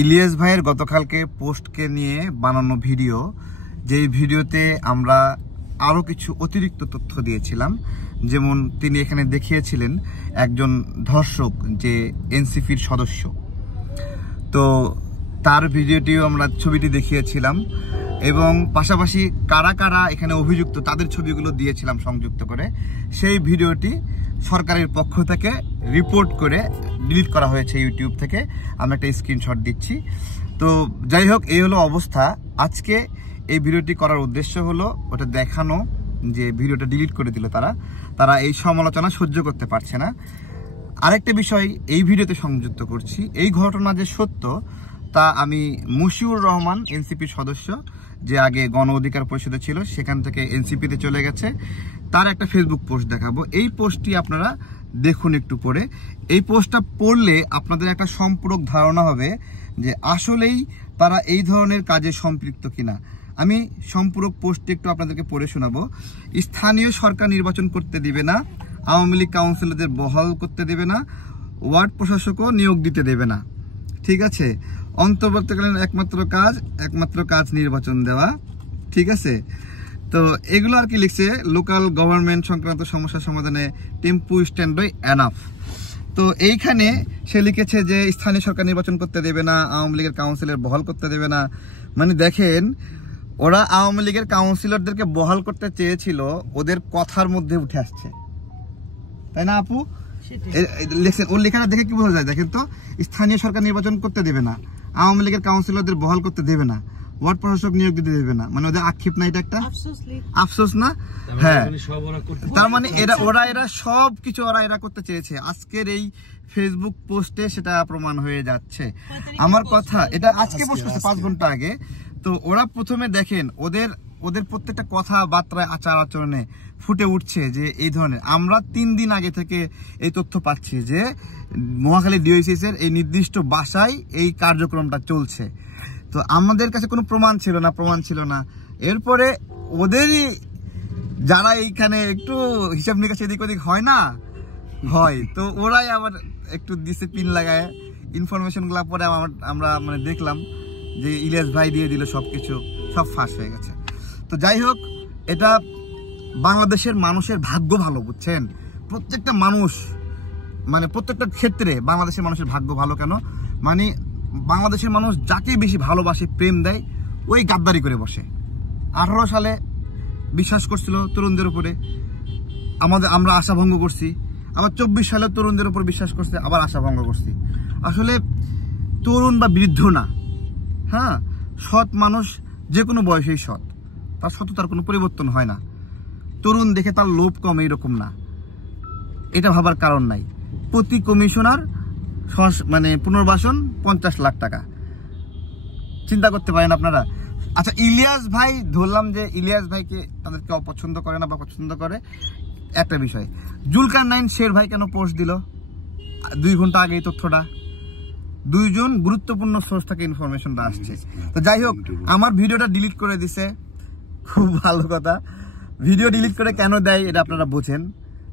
ইলিয়াস ভাইয়ের গতকালকে পোস্টকে নিয়ে বানানো ভিডিও, যেই ভিডিওতে আমরা আরো কিছু অতিরিক্ত তথ্য দিয়েছিলাম। যেমন তিনি এখানে দেখিয়েছিলেন একজন ধর্ষক যে এনসিপির সদস্য, তো তার ভিডিওটিও আমরা ছবিটি দেখিয়েছিলাম এবং পাশাপাশি কারা কারা এখানে অভিযুক্ত তাদের ছবিগুলো দিয়েছিলাম সংযুক্ত করে। সেই ভিডিওটি সরকারের পক্ষ থেকে রিপোর্ট করে ডিলিট করা হয়েছে ইউটিউব থেকে। আমি একটা স্ক্রিনশট দিচ্ছি। তো যাই হোক, এই হলো অবস্থা। আজকে এই ভিডিওটি করার উদ্দেশ্য হলো ওটা দেখানো যে ভিডিওটা ডিলিট করে দিল তারা এই সমালোচনা সহ্য করতে পারছে না। আরেকটা বিষয় এই ভিডিওতে সংযুক্ত করছি, এই ঘটনা যে সত্য তা আমি মশিউর রহমান, এনসিপির সদস্য, যে আগে গণ অধিকার পরিষদে ছিল, সেখান থেকে এনসিপিতে চলে গেছে, তার একটা ফেসবুক পোস্ট দেখাবো। এই পোস্টটি আপনারা দেখুন একটু পরে। এই পোস্টটা পড়লে আপনাদের একটা সম্পূরক ধারণা হবে যে আসলেই তারা এই ধরনের কাজে সম্পৃক্ত কিনা। আমি সম্পূরক পোস্টটি একটু আপনাদেরকে পড়ে শোনাবো। স্থানীয় সরকার নির্বাচন করতে দিবে না, আওয়ামী লীগ কাউন্সিলরদের বহাল করতে দেবে না, ওয়ার্ড প্রশাসকও নিয়োগ দিতে দেবে না। ঠিক আছে, অন্তর্বর্তীকালীন একমাত্র কাজ নির্বাচন দেওয়া। ঠিক আছে, তো এগুলো আর কি লিখছে, লোকাল গভর্নমেন্ট সংক্রান্ত সমস্যা সমাধানে টেম্পু স্ট্যান্ড বাই এনাফ। তো এইখানে সে লিখেছে যে স্থানীয় সরকার নির্বাচন করতে দেবে না, আওয়ামী লীগের কাউন্সিলর বহাল করতে দেবে না। মানে দেখেন, ওরা আওয়ামী লীগের কাউন্সিলরদেরকে বহাল করতে চেয়েছিল, ওদের কথার মধ্যে উঠে আসছে, তাই না আপু? লিখছেন, ওর লেখাটা দেখে কি বোঝা যায়? দেখেন তো, স্থানীয় সরকার নির্বাচন করতে দেবে না, আওয়ামী লীগের কাউন্সিলরদের বহাল করতে দেবে না, ওয়ার্ড প্রশাসক নিয়োগ দিতে দেবে না। মানে ওদের আক্ষেপ না, এটা একটা আফসোস না? হ্যাঁ, তার মানে এরা সব কিছু এরা করতে চেয়েছে। আজকের এই ফেসবুক পোস্টে সেটা প্রমাণ হয়ে যাচ্ছে। আমার কথা, এটা আজকে পোস্ট করছে 5 ঘন্টা আগে। তো ওরা প্রথমে দেখেন, ওদের প্রত্যেকটা কথাবার্তায়, আচার আচরণে ফুটে উঠছে যে এই ধরনের। আমরা 3 দিন আগে থেকে এই তথ্য পাচ্ছি যে মহাখালী ডিওসিএস এর এই নির্দিষ্ট বাসায় এই কার্যক্রমটা চলছে। তো আমাদের কাছে কোনো প্রমাণ ছিল না। এরপরে ওদেরই যারা এইখানে একটু হিসাব নিকাশ এদিক ওদিক হয় না, তো ওরাই আবার একটু ডিসিপ্লিন লাগায় ইনফরমেশন গুলা পরে আমরা মানে দেখলাম যে ইলিয়াস ভাই দিয়ে দিল, সব ফাঁস হয়ে গেছে। তো যাই হোক, এটা বাংলাদেশের মানুষের ভাগ্য ভালো, বুঝছেন? প্রত্যেকটা মানুষ, মানে প্রত্যেকটা ক্ষেত্রে বাংলাদেশের মানুষের ভাগ্য ভালো। কেন? মানে বাংলাদেশের মানুষ যাকে বেশি ভালোবাসে, প্রেম দেয়, ওই গাদ্দারি করে বসে। 18 সালে বিশ্বাস করছিল তরুণদের উপরে, আমরা আশা ভঙ্গ করছি। আবার 24 সালে তরুণদের উপর বিশ্বাস করছে, আবার আশা ভঙ্গ করছি। আসলে তরুণ বা বৃদ্ধ না, হ্যাঁ, সৎ মানুষ যে কোনো বয়সেই সৎ, তার সততার কোনো পরিবর্তন হয় না। তরুণ দেখে তার লোভ কম, এইরকম না, এটা ভাবার কারণ নাই। প্রতি কমিশনার মানে পুনর্বাসন 50 লাখ টাকা, চিন্তা করতে পারেন আপনারা। আচ্ছা, ইলিয়াস ভাই, ধরলাম যে ইলিয়াস ভাইকে তাদেরকে অপছন্দ করে না বা পছন্দ করে, একটা বিষয়। জুলকারনাইন শের ভাই কেন পোস্ট দিল 2 ঘন্টা আগে? এই তথ্যটা 2 জন গুরুত্বপূর্ণ সোর্স থেকে ইনফরমেশনটা আসছে। তো যাই হোক, আমার ভিডিওটা ডিলিট করে দিছে, খুব ভালো কথা। ভিডিও ডিলিট করে কেন দেয় এটা আপনারা বোঝেন।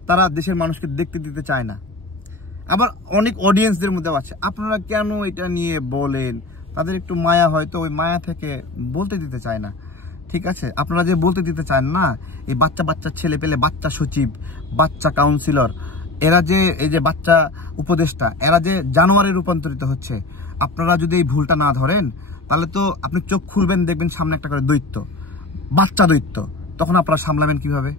তারা দেশের মানুষকে দেখতে দিতে চায় না। আবার অনেক অডিয়েন্সদের মধ্যে আছে, আপনারা কেন এটা নিয়ে বলেন, তাদের একটু মায়া, হয়তো ওই মায়া থেকে বলতে দিতে চায় না। ঠিক আছে, আপনারা যে বলতে দিতে চান না, এই বাচ্চা ছেলে পেলে, বাচ্চা সচিব, বাচ্চা কাউন্সিলর, এরা যে এই যে বাচ্চা উপদেষ্টা, এরা যে জানোয়ারে রূপান্তরিত হচ্ছে। আপনারা যদি এই ভুলটা না ধরেন, তাহলে তো আপনি চোখ খুলবেন, দেখবেন সামনে একটা করে দৈত্য, বাচ্চা দৈত্য, তখন আপনারা সামলাবেন কিভাবে?